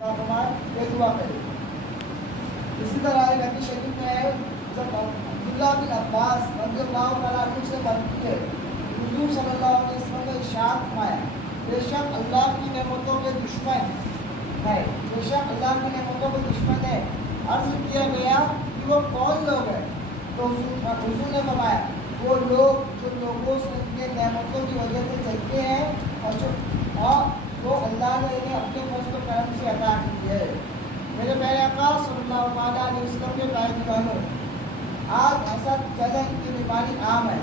دعا کرے. اسی طرح ایک حدیث شریف میں ہے جب عبداللہ بن عباس رضی اللہ تعالیٰ عنہ سے بنتی ہے حضور صلی اللہ علیہ وسلم نے ارشاد فرمایا بے شک اللہ کی نعمتوں کے دشمن ہے، بے شک اللہ کی نعمتوں کے دشمن ہے. عرض کیا گیا کہ وہ کون لوگ ہیں؟ تو حضور نے فرمایا وہ لوگ جو لوگوں سے ان کے نعمتوں کی وجہ سے چلتے ہیں اور جو اللہ نے انہیں اپنے فضل و کرم سے عطا کی ہے. میرے پیارے آقا صلی اللہ تعالیٰ علیہ وسلم کے پیارے دیوانوں، آج ایسا چلن کی بیماری عام ہے.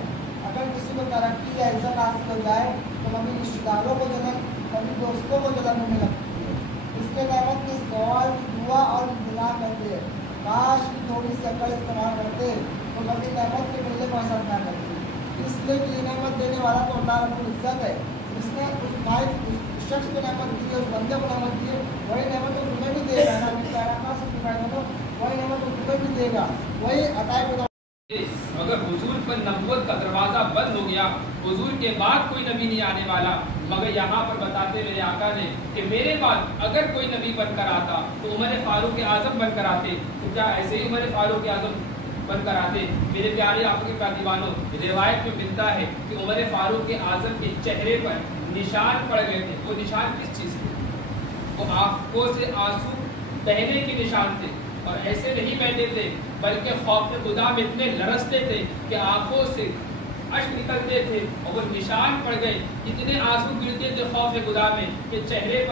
اگر کسی کو ترقی یا عزت حاصل ہو جائے تو کبھی رشتہ داروں کو جلن، کبھی دوستوں کو جلن ہونے لگتی ہے. اس کے نعمت کے زوال کی دعا اور انتظار کرتے ہیں. کاش کی تھوڑی سی عقل استعمال کرتے تو کبھی نعمت کے ملنے کو حاصل نہ کرتے. اس لیے کہ یہ نعمت دینے والا تو اللہ رب العزت ہے. جس نے اس بھائی اس شخص کو نعمت دی ہے، اس بندے کو نعمت دی ہے، وہی نعمت کو تمہیں بھی دے گا. وہی نعمت کو تمہیں بھی دے گا، وہی عطا خدا. اگر حضور پر نبوت کا دروازہ بند ہو گیا، حضور کے بعد کوئی نبی نہیں آنے والا، مگر یہاں پر بتاتے میرے آقا نے کہ میرے بعد اگر کوئی نبی بن کر آتا تو عمر فاروق اعظم بن کر آتے. تو کیا ایسے ہی عمر فاروق اعظم بن کر آتے؟ میرے پیارے آقا کے پیارے دیوانوں، روایت میں ملتا ہے کہ عمر فاروق اعظم کے چہرے پر نشان پڑ گئے تھے. وہ نشان کس چیز کے؟ وہ آنکھوں سے آنسو بہنے کے نشان تھے، اور ایسے نہیں بہتے تھے بلکہ خوف خدا میں اتنے لرزتے تھے کہ آنکھوں سے اشک نکلتے تھے اور وہ نشان پڑ گئے. اتنے آنسو گرتے تھے خوف خدا میں کہ چہرے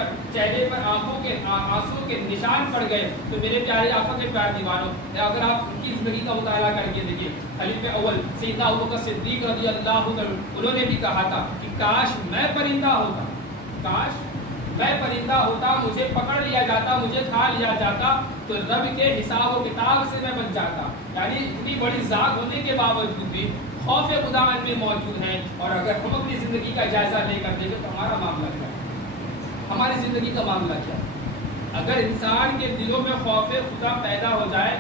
پر آنکھوں کے آنسو کے نشان پڑ گئے. تو میرے پیارے آقا کے پیارے دیوانوں، اگر آپ ان کی زندگی کا مطالعہ کر کے دیکھیے، خلیفہ اول سیدنا ابوبکر صدیق رضی اللہ عنہ انہوں نے بھی کہا تھا کہ کاش میں پرندہ ہوتا، کاش میں پرندہ ہوتا، مجھے پکڑ لیا جاتا، مجھے کھا لیا جاتا تو رب کے حساب و کتاب سے میں بچ جاتا. یعنی اتنی بڑی ذات ہونے کے باوجود بھی خوف خدا میں موجود ہے. اور اگر ہم اپنی زندگی کا جائزہ لے کر دیکھیں تو ہمارا معاملہ کیا ہے؟ ہماری زندگی کا معاملہ کیا ہے؟ اگر انسان کے دلوں میں خوف خدا پیدا ہو جائے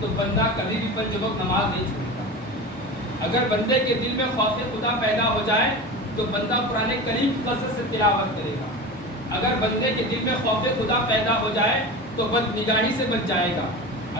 تو بندہ کبھی بھی پنج وقت نماز نہیں چھوڑتا. اگر بندے کے دل میں خوف خدا پیدا ہو جائے تو بندہ قرآن کریم کی کثرت سے تلاوت کرے گا. اگر بندے کے دل میں خوف خدا پیدا ہو جائے تو بد نگاہی سے بچ جائے گا.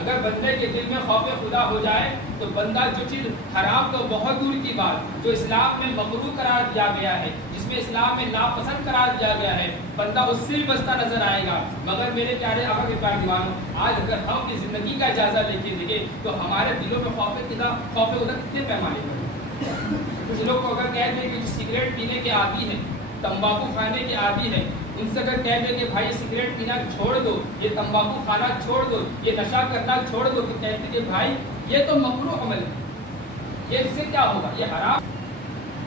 اگر بندے کے دل میں خوف خدا ہو جائے تو بندہ جو چیز حرام تو بہت دور کی بات، جو اسلام میں مکروہ قرار دیا گیا ہے، جس میں اسلام میں ناپسند قرار دیا گیا ہے، بندہ اس سے بھی بچتا نظر آئے گا. مگر میرے پیارے آقا کے پیارے دیوانوں، آج اگر ہم اپنی زندگی کا جائزہ لے کے دیکھیں تو ہمارے دلوں میں خوف خدا کتنے پیمانے پر ہے. کچھ لوگ کو اگر کہتے ہیں کہ سگریٹ پینے کے عادی ہیں، تمباکو کھانے کے عادی ہیں، ان سے اگر کہہ دیں کہ بھائی سگریٹ پینا چھوڑ دو، یہ تمباکو کھانا چھوڑ دو، یہ نشہ کرنا چھوڑ دو، تو کہتے ہیں کہ بھائی یہ تو مکروہ عمل ہے، یہ اس سے کیا ہوگا، یہ حرام.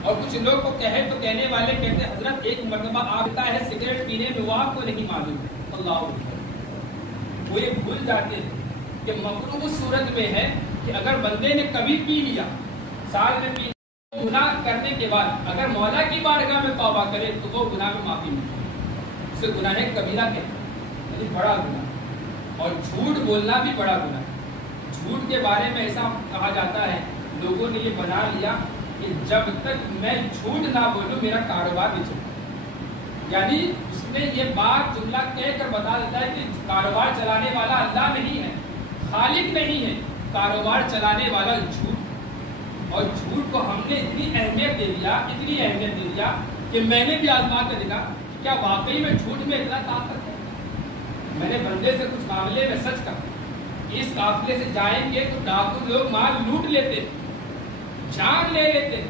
اور کچھ لوگ کو کہے تو کہنے والے کہتے ہیں حضرت ایک مرتبہ آتا ہے سگریٹ پینے میں، وہ آپ کو نہیں معلوم ہے. اللہ وہ یہ بھول جاتے ہیں کہ مکروہ اس صورت میں ہے کہ اگر بندے نے کبھی پی لیا، سال میں پی، گناہ کرنے کے بعد اگر مولا کی بارگاہ میں توبہ کرے تو وہ گناہ میں معافی ملے. اسے گناہ کبیرہ کہتے ہیں، یعنی بڑا گناہ. اور جھوٹ بولنا بھی بڑا گناہ ہے. جھوٹ کے بارے میں ایسا کہا جاتا ہے، لوگوں نے یہ بنا لیا کہ جب تک میں جھوٹ نہ بولوں میرا کاروبار نہیں چلتا. یعنی اس نے یہ بات جملہ کہہ کر بتا دیتا ہے کہ کاروبار چلانے والا اللہ نہیں ہے، خالق نہیں ہے، کاروبار چلانے والا جھوٹ. اور جھوٹ کو ہم نے اتنی اہمیت دے دیا کہ میں نے بھی آزما کر دیکھا کیا واقعی میں جھوٹ میں اتنا طاقت ہے. میں نے بندے سے کچھ معاملے میں سچ کہا، اس قافلے سے جائیں گے تو ڈاکو لوگ مال لوٹ لیتے، جان لے لیتے.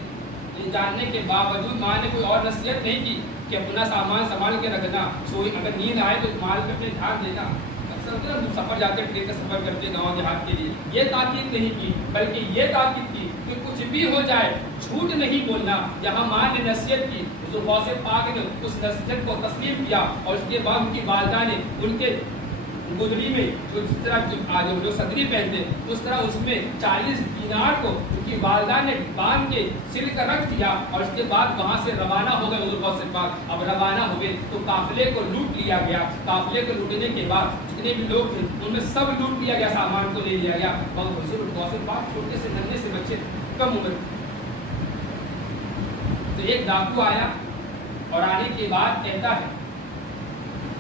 یہ جاننے کے باوجود ماں نے کوئی اور نصیحت نہیں کی کہ اپنا سامان سنبھال کے رکھنا، سوئی اگر نیند آئے تو مال پہ اپنے دھیان دینا. سفر جاتے ٹرین کا سفر کرتے گاؤں دیہات کے لیے، یہ تاکید نہیں کی بلکہ یہ تاکید کی کہ کچھ بھی ہو جائے جھوٹ نہیں بولنا. جہاں ماں نے نصیحت کی، غوث پاک نے اس نصیحت کو تسلیم کیا، اور اس کے بعد ان کی والدہ نے ان کے گدری میں جس طرح جو صدری پہنتے اس طرح اس میں 40 دینار کو ان کی والدہ نے باندھ کے سل کر رکھ دیا، اور اس کے بعد وہاں سے روانہ ہو گئے حضور غوث پاک. اب روانہ ہوئے تو قافلے کو لوٹ لیا گیا. قافلے کو لوٹنے کے بعد جتنے بھی لوگ تھے ان میں سب لوٹ لیا گیا، سامان کو لے لیا گیا. مگر حضور غوث پاک چھوٹے سے ننھے سے بچے، کم عمر. تو ایک ڈاکو آیا اور آنے کے بعد کہتا ہے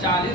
40